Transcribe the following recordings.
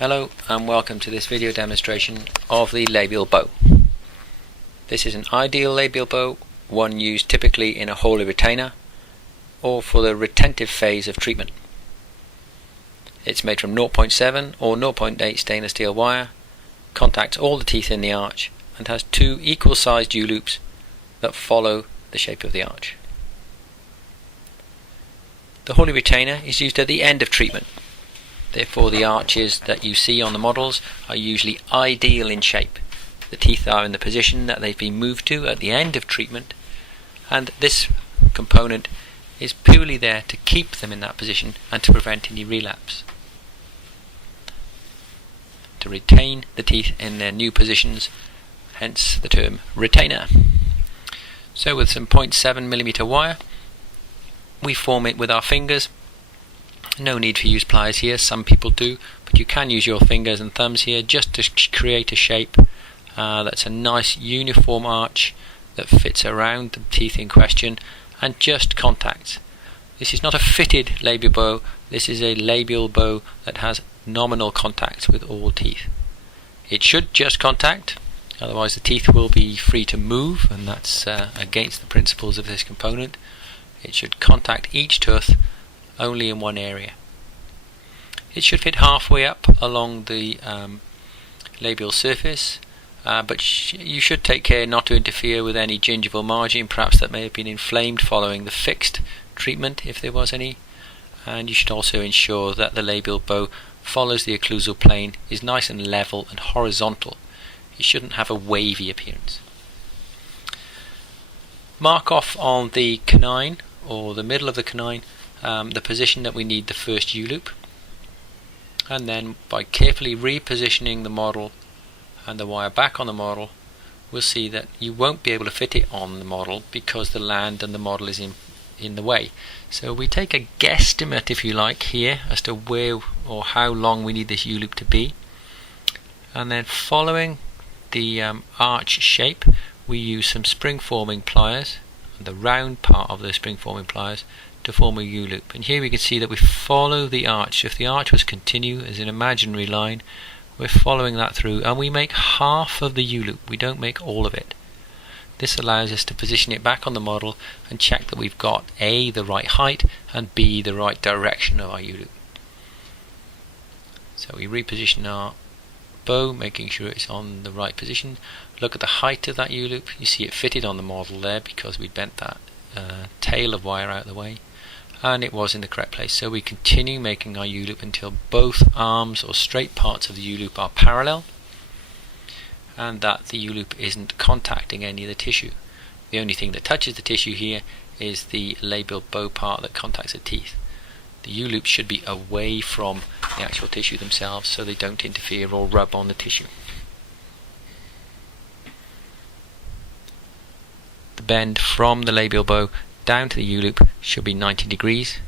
Hello and welcome to this video demonstration of the labial bow. This is an ideal labial bow, one used typically in a holey retainer or for the retentive phase of treatment. It's made from 0.7 or 0.8 stainless steel wire, contacts all the teeth in the arch and has two equal sized U-loops that follow the shape of the arch. The holey retainer is used at the end of treatment. Therefore the arches that you see on the models are usually ideal in shape. The teeth are in the position that they've been moved to at the end of treatment, and this component is purely there to keep them in that position and to prevent any relapse. To retain the teeth in their new positions, hence the term retainer. So with some 0.7mm wire, we form it with our fingers. No need to use pliers here, some people do, but you can use your fingers and thumbs here just to create a shape that's a nice uniform arch that fits around the teeth in question and just contacts. This is not a fitted labial bow, this is a labial bow that has nominal contacts with all teeth. It should just contact, otherwise the teeth will be free to move, and that's against the principles of this component. It should contact each tooth only in one area. It should fit halfway up along the labial surface, but you should take care not to interfere with any gingival margin, perhaps that may have been inflamed following the fixed treatment if there was any, and you should also ensure that the labial bow follows the occlusal plane, is nice and level and horizontal. It shouldn't have a wavy appearance. Mark off on the canine or the middle of the canine the position that we need the first U-loop, and then by carefully repositioning the model and the wire back on the model, we'll see that you won't be able to fit it on the model because the land and the model is in the way. So we take a guesstimate, if you like, here as to where or how long we need this U-loop to be, and then following the arch shape we use some spring forming pliers, the round part of the spring forming pliers, to form a U-loop. And here we can see that we follow the arch. So if the arch was continue as an imaginary line, we're following that through, and we make half of the U-loop, we don't make all of it. This allows us to position it back on the model and check that we've got A, the right height, and B, the right direction of our U-loop. So we reposition our bow, making sure it's on the right position. Look at the height of that U-loop. You see it fitted on the model there because we bent that tail of wire out of the way, and it was in the correct place. So we continue making our U-loop until both arms or straight parts of the U-loop are parallel and that the U-loop isn't contacting any of the tissue. The only thing that touches the tissue here is the labial bow part that contacts the teeth. The U-loops should be away from the actual tissue themselves so they don't interfere or rub on the tissue. The bend from the labial bow down to the U-loop should be 90 degrees,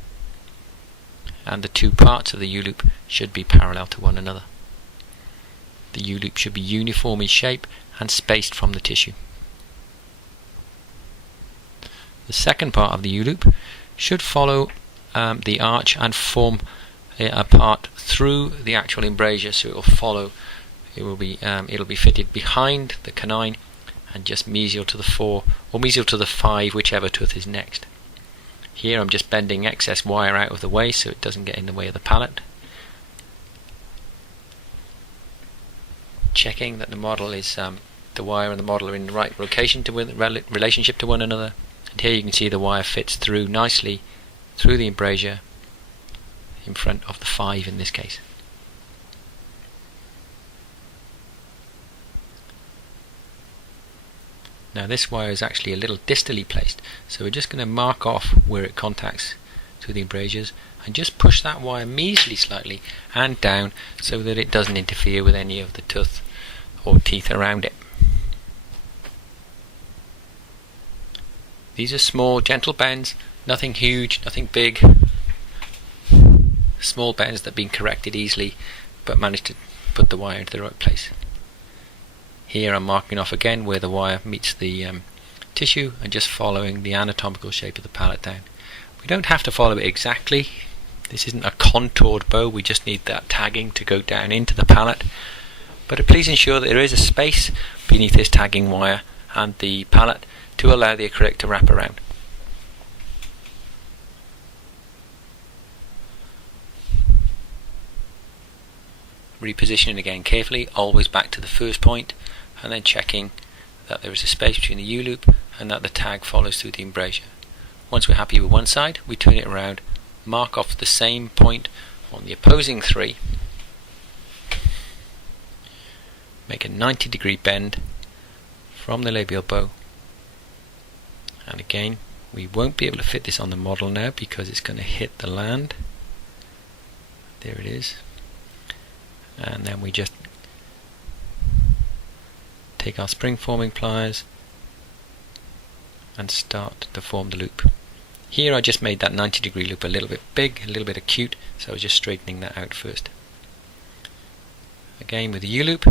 and the two parts of the U-loop should be parallel to one another. The U-loop should be uniform in shape and spaced from the tissue. The second part of the U-loop should follow the arch and form a part through the actual embrasure, so it will follow. It'll be fitted behind the canine and just mesial to the 4 or mesial to the 5, whichever tooth is next. Here I'm just bending excess wire out of the way so it doesn't get in the way of the palate. Checking that the model is the wire and the model are in the right location to relationship to one another. And here you can see the wire fits through nicely through the embrasure in front of the 5 in this case. Now this wire is actually a little distally placed, so we're just going to mark off where it contacts to the embrasures and just push that wire measly slightly and down so that it doesn't interfere with any of the tooth or teeth around it. These are small, gentle bends, nothing huge, nothing big. Small bends that have been corrected easily but managed to put the wire into the right place. Here I'm marking off again where the wire meets the tissue and just following the anatomical shape of the palate down. We don't have to follow it exactly, This isn't a contoured bow, we just need that tagging to go down into the palate. But please ensure that there is a space beneath this tagging wire and the palate to allow the acrylic to wrap around. Repositioning again carefully, always back to the first point, and then checking that there is a space between the U-loop and that the tag follows through the embrasure. Once we're happy with one side, we turn it around, mark off the same point on the opposing three, make a 90-degree bend from the labial bow, and again we won't be able to fit this on the model now because it's going to hit the land. There it is. And then we just take our spring forming pliers and start to form the loop. Here I just made that 90-degree loop a little bit big, a little bit acute, so I was just straightening that out first. Again with the U-loop,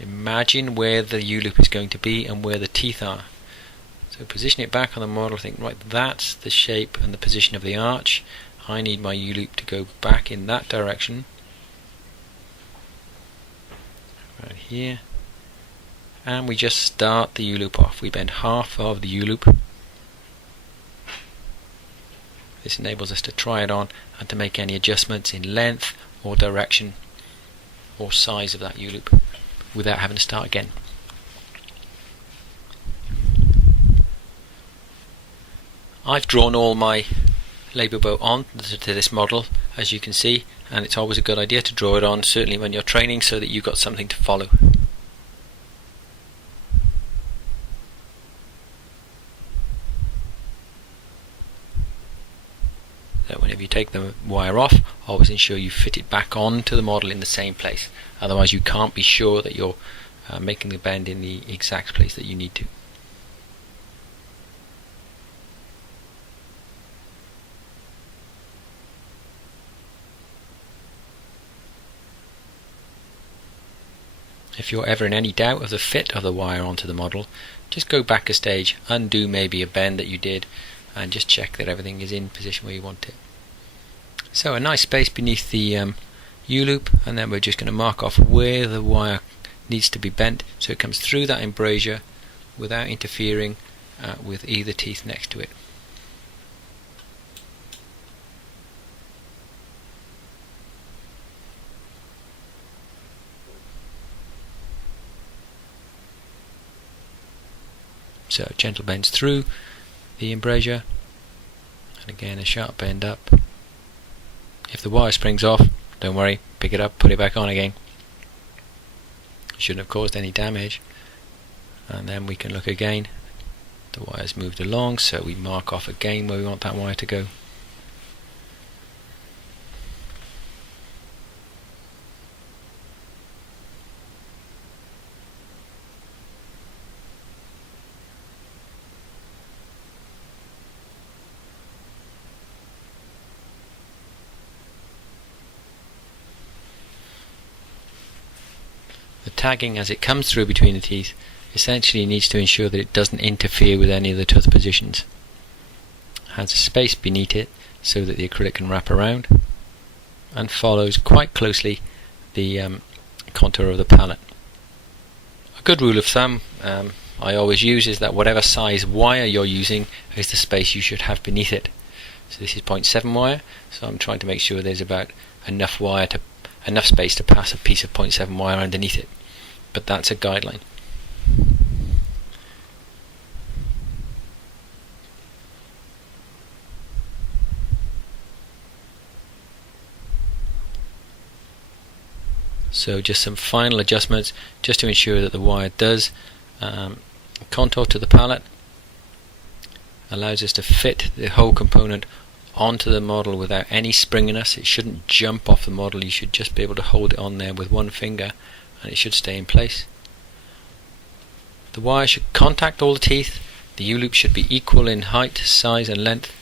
imagine where the U-loop is going to be and where the teeth are. So position it back on the model, think, right, that's the shape and the position of the arch. I need my U-loop to go back in that direction. Right here, and we just start the U-loop off. We bend half of the U-loop. This enables us to try it on and to make any adjustments in length or direction or size of that U-loop without having to start again. I've drawn all my labial bow on to this model, as you can see, and it's always a good idea to draw it on, certainly when you're training, so that you've got something to follow. So whenever you take the wire off, always ensure you fit it back onto the model in the same place, otherwise you can't be sure that you're making the bend in the exact place that you need to. If you're ever in any doubt of the fit of the wire onto the model, just go back a stage, undo maybe a bend that you did, and just check that everything is in position where you want it. So a nice space beneath the U-loop, and then we're just going to mark off where the wire needs to be bent so it comes through that embrasure without interfering with either teeth next to it. So gentle bends through the embrasure, and again a sharp bend up. If the wire springs off, don't worry, pick it up, put it back on again. It shouldn't have caused any damage. And then we can look again. The wire's moved along, so we mark off again where we want that wire to go. The tagging as it comes through between the teeth essentially needs to ensure that it doesn't interfere with any of the tooth positions. It has a space beneath it so that the acrylic can wrap around, and follows quite closely the contour of the palate. A good rule of thumb I always use is that whatever size wire you're using is the space you should have beneath it. So this is 0.7 wire, so I'm trying to make sure there's about enough space to pass a piece of 0.7 wire underneath it, but that's a guideline. So just some final adjustments just to ensure that the wire does contour to the palate, allows us to fit the whole component onto the model without any springiness. It shouldn't jump off the model, you should just be able to hold it on there with one finger and it should stay in place. The wire should contact all the teeth, the U-loop should be equal in height, size and length,